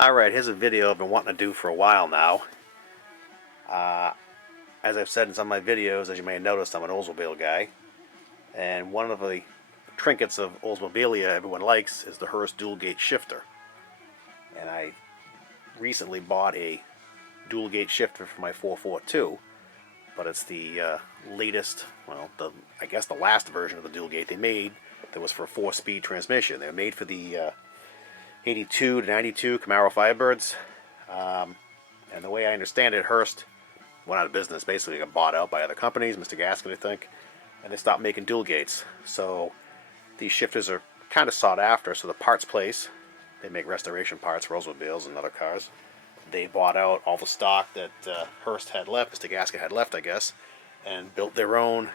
Alright, here's a video I've been wanting to do for a while now. As I've said in some of my videos, as you may have noticed, I'm an Oldsmobile guy. And one of the trinkets of Oldsmobilia everyone likes is the Hurst Dual Gate shifter. And I recently bought a dual gate shifter for my 442, but it's the latest, well, I guess the last version of the dual gate they made that was for a 4-speed transmission. They were made for the 82 to 92 Camaro Firebirds, and the way I understand it, Hurst went out of business. Basically got bought out by other companies, Mr. Gaskin I think, and they stopped making dual gates. So these shifters are kind of sought after. So the parts place, they make restoration parts for Oldsmobiles and other cars. They bought out all the stock that Hurst had left, Mr. Gaskin had left I guess, and built their own,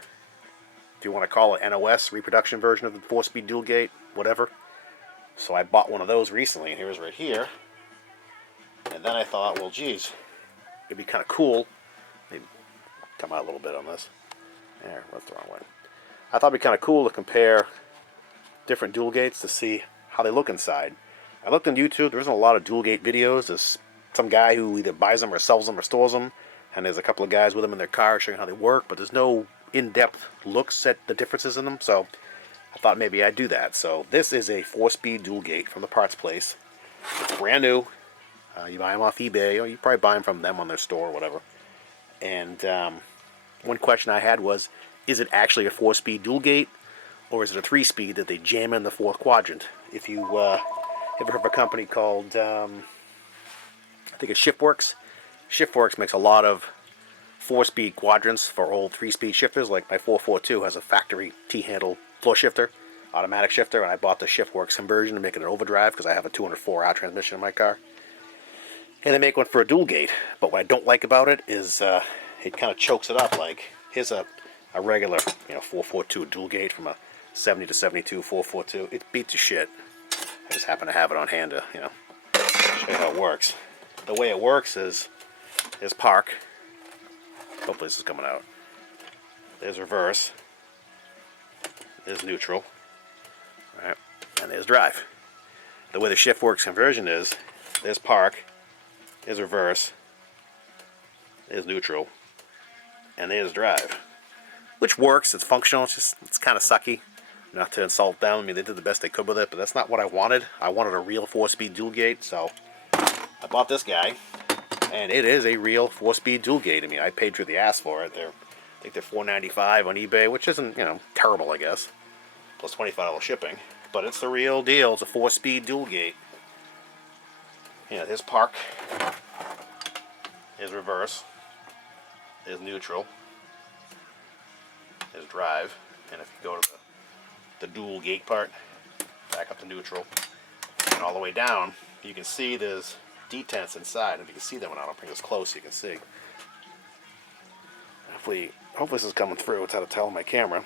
if you want to call it NOS, reproduction version of the 4-speed dual gate, whatever. So I bought one of those recently, and here's right here. And then I thought, well, geez, it'd be kind of cool. Maybe come out a little bit on this. There, that's the wrong way. I thought it'd be kind of cool to compare different dual gates to see how they look inside. I looked on YouTube. There isn't a lot of dual gate videos. There's some guy who either buys them or sells them or stores them, and there's a couple of guys with them in their car showing how they work, but there's no in-depth looks at the differences in them. So I thought maybe I'd do that. So this is a 4-speed dual gate from the parts place. It's brand new. You buy them off eBay, or you probably buy them from them on their store or whatever. And one question I had was, is it actually a 4-speed dual gate, or is it a 3-speed that they jam in the 4th quadrant? If you ever heard of a company called, I think it's Shiftworks. Shiftworks makes a lot of 4-speed quadrants for old 3-speed shifters. Like my 442 has a factory T-handle floor shifter, automatic shifter, and I bought the Shiftworks conversion to make it an overdrive because I have a 204-hour transmission in my car. And they make one for a dual gate, but what I don't like about it is it kind of chokes it up. Like, here's a regular, 442 dual gate from a 70 to 72 442. It beats the shit. I just happen to have it on hand to, show you how it works. The way it works is, there's park. Hopefully this is coming out. There's reverse. There's neutral. Alright, and there's drive. The way the Shiftworks conversion is, there's park, there's reverse, there's neutral, and there's drive. Which works, it's functional, it's kind of sucky. Not to insult them, I mean they did the best they could with it, but that's not what I wanted. I wanted a real 4-speed dual gate, so I bought this guy, and it is a real 4-speed dual gate. I mean, I paid through the ass for it. I think they're $4.95 on eBay, which isn't, terrible, I guess. Plus $25 shipping. But it's the real deal. It's a 4-speed dual gate. There's park. There's reverse. There's neutral. There's drive. And if you go to the dual gate part, back up to neutral, and all the way down, you can see there's detents inside. If you can see them, when I don't bring this close, you can see. Hopefully this is coming through. It's hard to tell on my camera.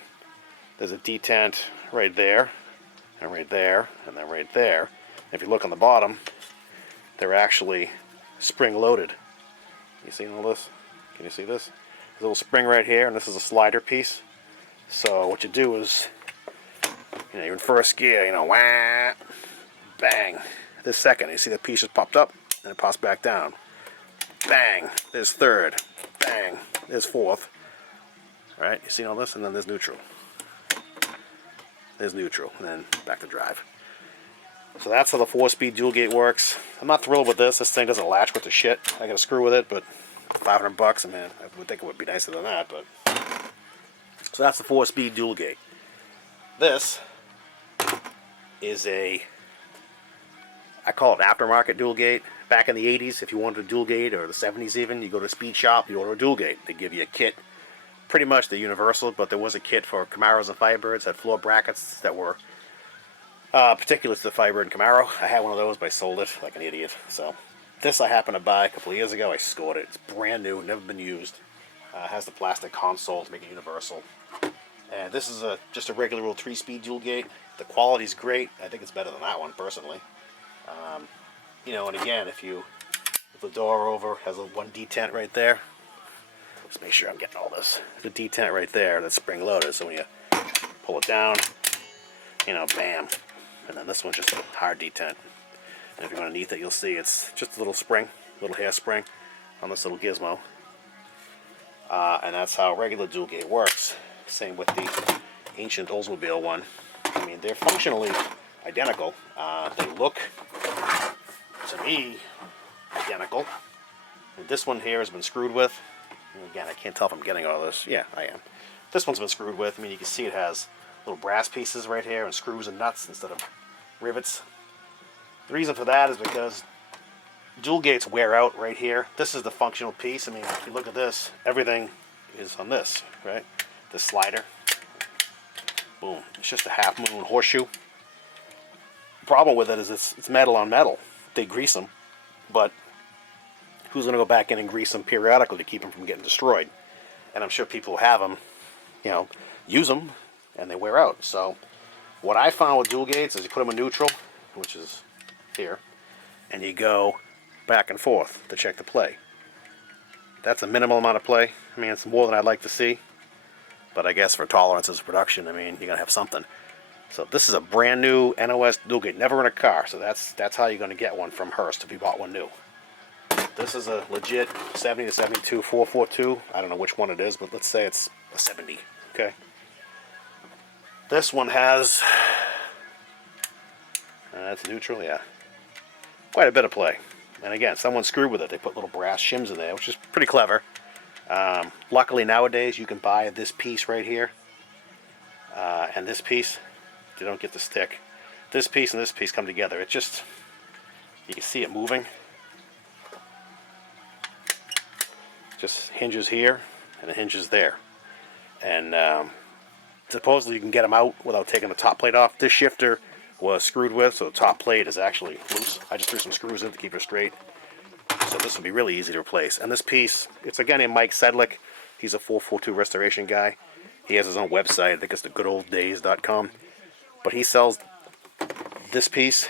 There's a detent right there, and right there, and then right there. And if you look on the bottom, they're actually spring-loaded. You see all this? Can you see this? There's a little spring right here, and this is a slider piece. So what you do is, you're in first gear, wah, bang. This second, you see the piece just popped up, and it pops back down. Bang, there's third. Bang, there's fourth. Alright, you see all this? And then there's neutral. There's neutral, and then back to drive. So that's how the 4-speed dual gate works. I'm not thrilled with this. This thing doesn't latch with the shit. I got a screw with it, but $500, I mean, I would think it would be nicer than that, but. So that's the 4-speed dual gate. This is I call it an aftermarket dual gate. Back in the 80s, if you wanted a dual gate, or the 70s even, you go to a speed shop, you order a dual gate. They give you a kit. Pretty much the universal, but there was a kit for Camaros and Firebirds, had floor brackets that were particular to the Firebird and Camaro. I had one of those, but I sold it like an idiot. So this I happened to buy a couple of years ago. I scored it. It's brand new, never been used. Has the plastic console to make it universal. And this is just a regular old 3-speed dual gate. The quality's great. I think it's better than that one, personally. And again, if the door over has a one detent right there, just make sure I'm getting all this. There's a detent right there that's spring loaded, so when you pull it down, bam. And then this one's just a hard detent. And if you go underneath it, you'll see it's just a little spring, little hairspring on this little gizmo. And that's how regular dual gate works. Same with the ancient Oldsmobile one. I mean, they're functionally identical. They look, to me, identical. And this one here has been screwed with. And again, I can't tell if I'm getting all this. Yeah, I am. This one's been screwed with. I mean, you can see it has little brass pieces right here and screws and nuts instead of rivets. The reason for that is because dual gates wear out right here. This is the functional piece. I mean, if you look at this, everything is on this, right? This slider. Boom. It's just a half moon horseshoe. The problem with it is it's metal on metal. They grease them, but who's going to go back in and grease them periodically to keep them from getting destroyed? And I'm sure people have them, you know, use them, and they wear out. So what I found with dual gates is you put them in neutral, which is here, and you go back and forth to check the play. That's a minimal amount of play. I mean, it's more than I'd like to see, but I guess for tolerances of production, I mean, you're going to have something. So this is a brand new NOS dual gate, never in a car, so that's how you're going to get one from Hurst if you bought one new. This is a legit 70 to 72 442. I don't know which one it is, but let's say it's a 70, okay? This one has, that's neutral, yeah. Quite a bit of play. And again, someone screwed with it. They put little brass shims in there, which is pretty clever. Luckily nowadays you can buy this piece right here. And this piece, you don't get the stick. This piece and this piece come together. It just, you can see it moving. Just hinges here and it hinges there. And supposedly you can get them out without taking the top plate off. This shifter was screwed with, so the top plate is actually loose. I just threw some screws in to keep it straight. So this would be really easy to replace. And this piece, it's a guy named Mike Sedlick. He's a 442 restoration guy. He has his own website. I think it's thegoodoldays.com. But he sells this piece,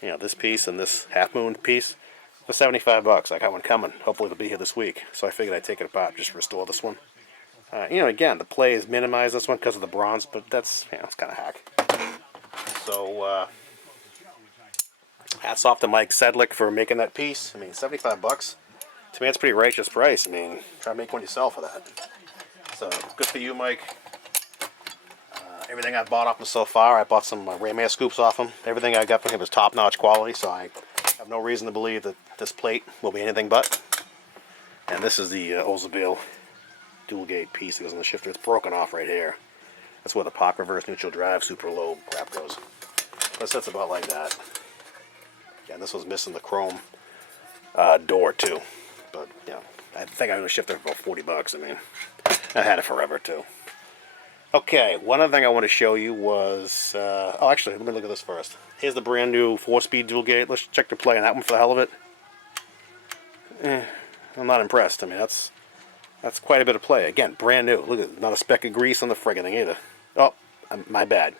you know, this piece and this half moon piece for $75. I got one coming. Hopefully it'll be here this week. So I figured I'd take it apart just to restore this one. You know, again, the play is minimized this one because of the bronze, but that's, you know, it's kind of hack. So, hats off to Mike Sedlick for making that piece. I mean, $75. To me, that's a pretty righteous price. I mean, try to make one yourself for that. So, good for you, Mike. Everything I've bought off him so far, I bought some ram air scoops off him. Everything I got from him is top-notch quality, so I have no reason to believe that this plate will be anything but. And this is the Oldsmobile dual gate piece that goes on the shifter. It's broken off right here. That's where the park reverse neutral drive super low crap goes. But that's about like that. Yeah, and this was missing the chrome door too. But you know, I think I owned a shifter for about $40. I mean, I had it forever too. Okay, one other thing I want to show you was oh, actually, let me look at this first. Here's the brand new 4-speed dual gate. Let's check the play on that one for the hell of it. I'm not impressed. I mean, that's quite a bit of play. Again, brand new. Look at it. Not a speck of grease on the friggin' thing either. Oh, my bad.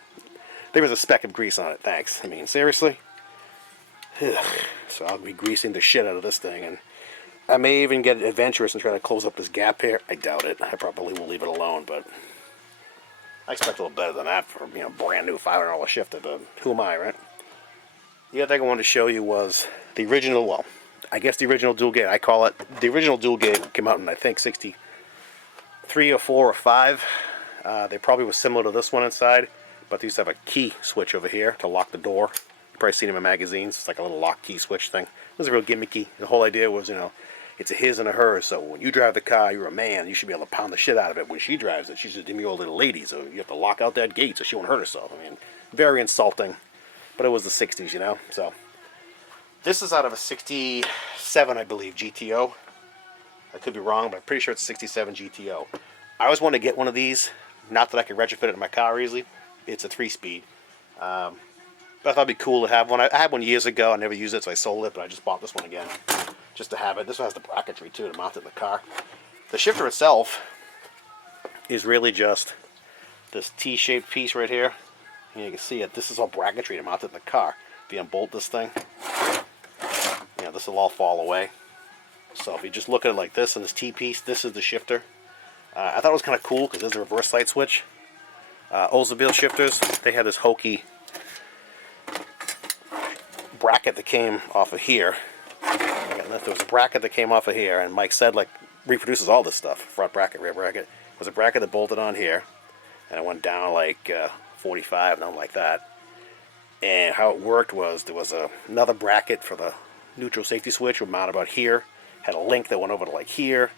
There was a speck of grease on it. Thanks. I mean, seriously? Ugh. So I'll be greasing the shit out of this thing. And I may even get adventurous and try to close up this gap here. I doubt it. I probably will leave it alone, but I expect a little better than that for, you know, brand new $500 shifter. But who am I, right? The other thing I wanted to show you was the original, well, I guess the original dual gate. I call it, the original dual gate came out in, I think, 63 or 4 or 5. They probably was similar to this one inside, but they used to have a key switch over here to lock the door. You've probably seen them in magazines. It's like a little lock key switch thing. It was real gimmicky. The whole idea was, you know, it's a his and a hers, so when you drive the car, you're a man. You should be able to pound the shit out of it. When she drives it, she's a demure little lady, so you have to lock out that gate so she won't hurt herself. I mean, very insulting, but it was the 60s, you know, so. This is out of a 67, I believe, GTO. I could be wrong, but I'm pretty sure it's 67 GTO. I always wanted to get one of these. Not that I could retrofit it in my car easily. It's a 3-speed. But I thought it'd be cool to have one. I had one years ago. I never used it, so I sold it, but I just bought this one again just to have it. This one has the bracketry, too, to mount it in the car. The shifter itself is really just this T-shaped piece right here. And you can see it. This is all bracketry to mount it in the car. If you unbolt this thing, you know, this will all fall away. So if you just look at it like this, and this T-piece, this is the shifter. I thought it was kind of cool because there's a reverse light switch. Oldsmobile shifters, they have this hokey bracket that came off of here. And there was a bracket that came off of here, and Mike said, like, reproduces all this stuff. Front bracket, rear bracket. It was a bracket that bolted on here, and it went down like 45, nothing like that. And how it worked was there was another bracket for the neutral safety switch, would mount about here. Had a link that went over to like here.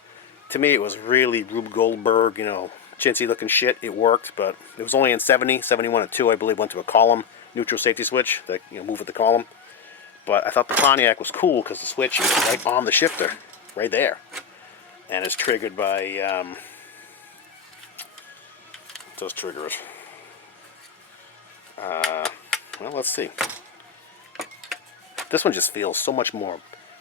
To me, it was really Rube Goldberg, you know, chintzy looking shit. It worked, but it was only in 70, 71 and 2, I believe, went to a column neutral safety switch that, you know, move with the column. But I thought the Pontiac was cool because the switch is right on the shifter, right there, and it's triggered by those triggers. Well, let's see. This one just feels so much more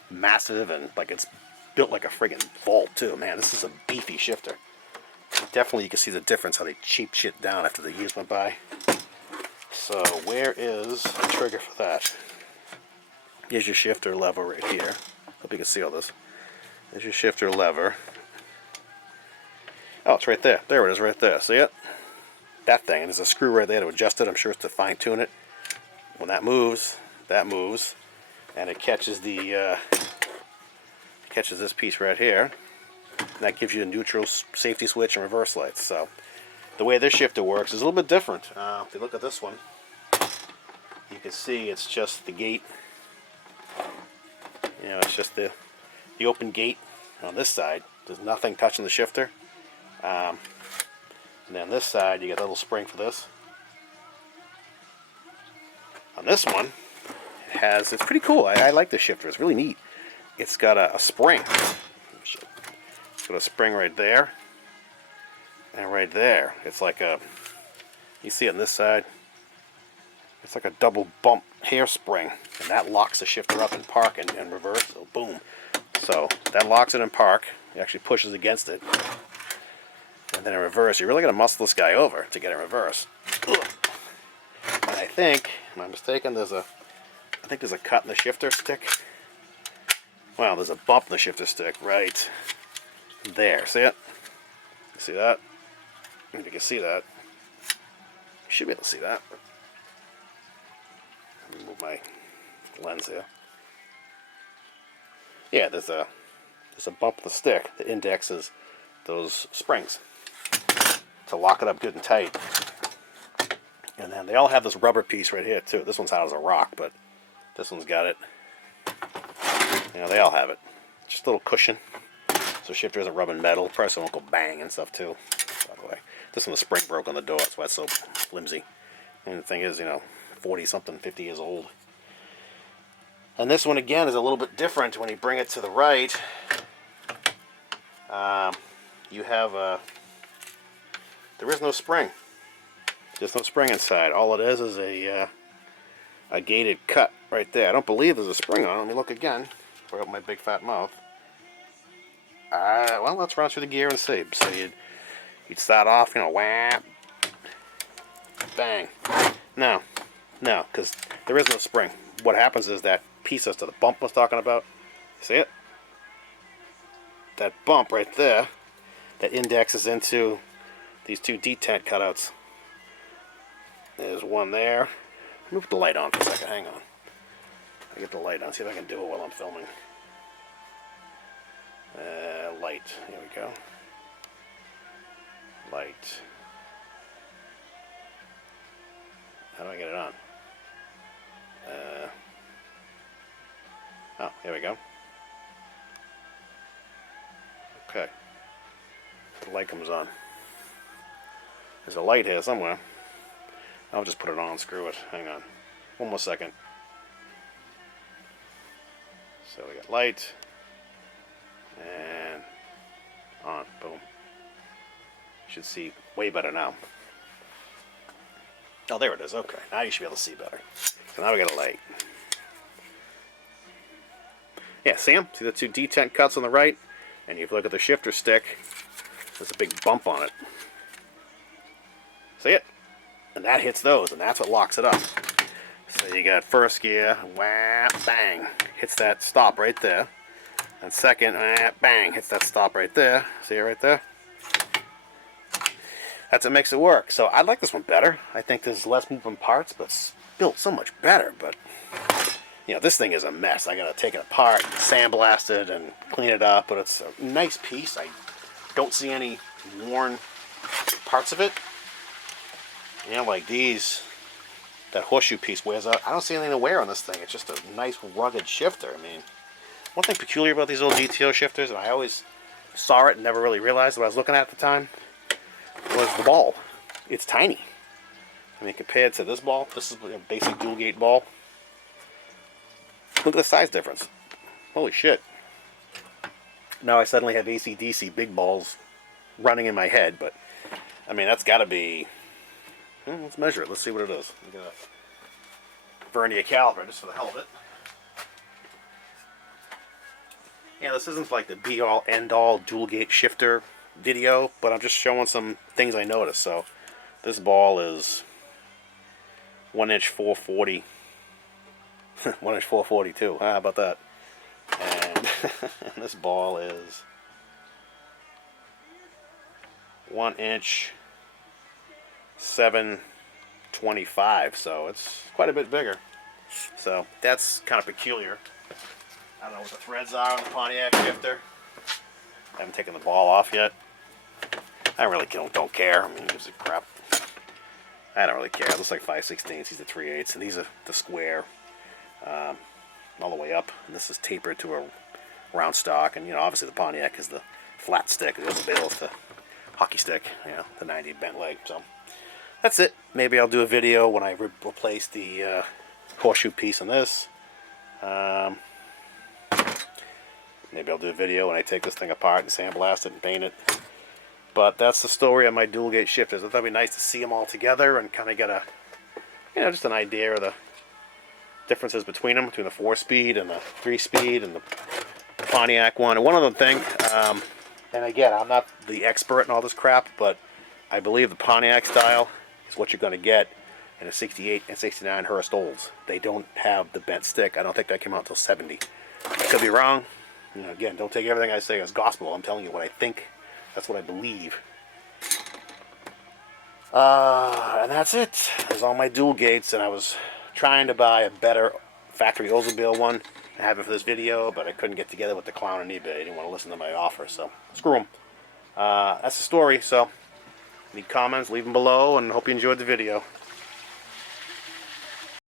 massive and like it's built like a friggin' vault too. Man, this is a beefy shifter. Definitely you can see the difference how they cheap shit down after the years went by. So where is the trigger for that? Here's your shifter lever right here. Hope you can see all this. There's your shifter lever. Oh, it's right there. There it is right there. See it? That thing. And there's a screw right there to adjust it. I'm sure it's to fine tune it. When that moves, and it catches the catches this piece right here. And that gives you a neutral safety switch and reverse lights. So the way this shifter works is a little bit different. If you look at this one, you can see it's just the gate. You know, it's just the open gate on this side. There's nothing touching the shifter. And then this side, you get a little spring for this. On this one, it's pretty cool. I like this shifter. It's really neat. It's got a spring. It's got a spring right there. And right there. It's like you see it on this side. It's like a double bump hairspring. And that locks the shifter up in park and reverse. So boom. So that locks it in park. It actually pushes against it. And then in reverse, you're really going to muscle this guy over to get in reverse. Ugh. And I think, am I mistaken, there's a cut in the shifter stick. Well, there's a bump in the shifter stick right there. See it? You see that? If you can see that. You should be able to see that. Let me move my lens here. Yeah, there's a bump in the stick that indexes those springs to lock it up good and tight. And then they all have this rubber piece right here too. This one's hard as a rock, but this one's got it. You know, they all have it. Just a little cushion, so shifter isn't rubbing metal. Press won't go bang and stuff too. By the way, this one, the spring broke on the door. That's why it's so flimsy. And the thing is, you know, 40-something, 50 years old. And this one again is a little bit different. When you bring it to the right, you have there is no spring. There's no spring inside. All it is a gated cut right there. I don't believe there's a spring on it. Let me look again. Before I open my big fat mouth. Well, let's run through the gear and see. So you'd start off, you know, wham, bang. No, because there is no spring. What happens is that piece as to the bump I was talking about. See it? That bump right there that indexes into these two detent cutouts. There's one there. Move the light on for a second. Hang on. I get the light on. See if I can do it while I'm filming. Light. Here we go. Light. How do I get it on? Oh, here we go. Okay. The light comes on. There's a light here somewhere. I'll just put it on, screw it. Hang on. One more second. So we got light. And on. Boom. You should see way better now. Oh, there it is. Okay. Now you should be able to see better. So now we got a light. Yeah, see them? See the two detent cuts on the right? And if you look at the shifter stick, there's a big bump on it. See it? And that hits those, and that's what locks it up. So you got first gear, whap, bang, hits that stop right there. And second, whap, bang, hits that stop right there. See it right there? That's what makes it work. So I like this one better. I think there's less moving parts, but it's built so much better. But You know, this thing is a mess. I gotta take it apart, sandblast it, and clean it up. But it's a nice piece. I don't see any worn parts of it. You know, like these, that horseshoe piece wears out. I don't see anything to wear on this thing. It's just a nice rugged shifter. I mean, one thing peculiar about these old GTO shifters, and I always saw it and never really realized what I was looking at the time, was the ball. It's tiny. I mean, compared to this ball, this is a basic dual gate ball. Look at the size difference. Holy shit. Now I suddenly have AC/DC big balls running in my head, but I mean, that's got to be. Well, let's measure it. Let's see what it is. I'm gonna vernier caliper just for the hell of it. Yeah, this isn't like the be-all, end-all dual gate shifter video, but I'm just showing some things I noticed. So this ball is 1" 440. 1" 442. How about that? And this ball is 1" 725. So it's quite a bit bigger. So that's kind of peculiar. I don't know what the threads are on the Pontiac shifter. I haven't taken the ball off yet. I really don't care. I mean, it gives a crap. I don't really care. It looks like 5/16. These are 3/8, and these are the square, all the way up. And this is tapered to a round stock. And you know, obviously the Pontiac is the flat stick. The Oldsmobile is the hockey stick. You know, the 90 bent leg. So that's it. Maybe I'll do a video when I replace the horseshoe piece on this. Maybe I'll do a video when I take this thing apart and sandblast it and paint it. But that's the story of my dual gate shifters. I thought it'd be nice to see them all together and kind of get a, you know, just an idea of the differences between them, between the 4-speed and the 3-speed and the Pontiac one. And one other thing, and again, I'm not the expert in all this crap, but I believe the Pontiac style is what you're going to get in a 68 and 69 Hurst Olds. They don't have the bent stick. I don't think that came out until 70. I could be wrong. You know, again, don't take everything I say as gospel. I'm telling you what I think. That's what I believe. And that's it. There's all my dual gates, and I was trying to buy a better factory Oldsmobile one and have it for this video, but I couldn't get together with the clown on eBay. I didn't want to listen to my offer, so screw them. That's the story. So, any comments, leave them below, and hope you enjoyed the video.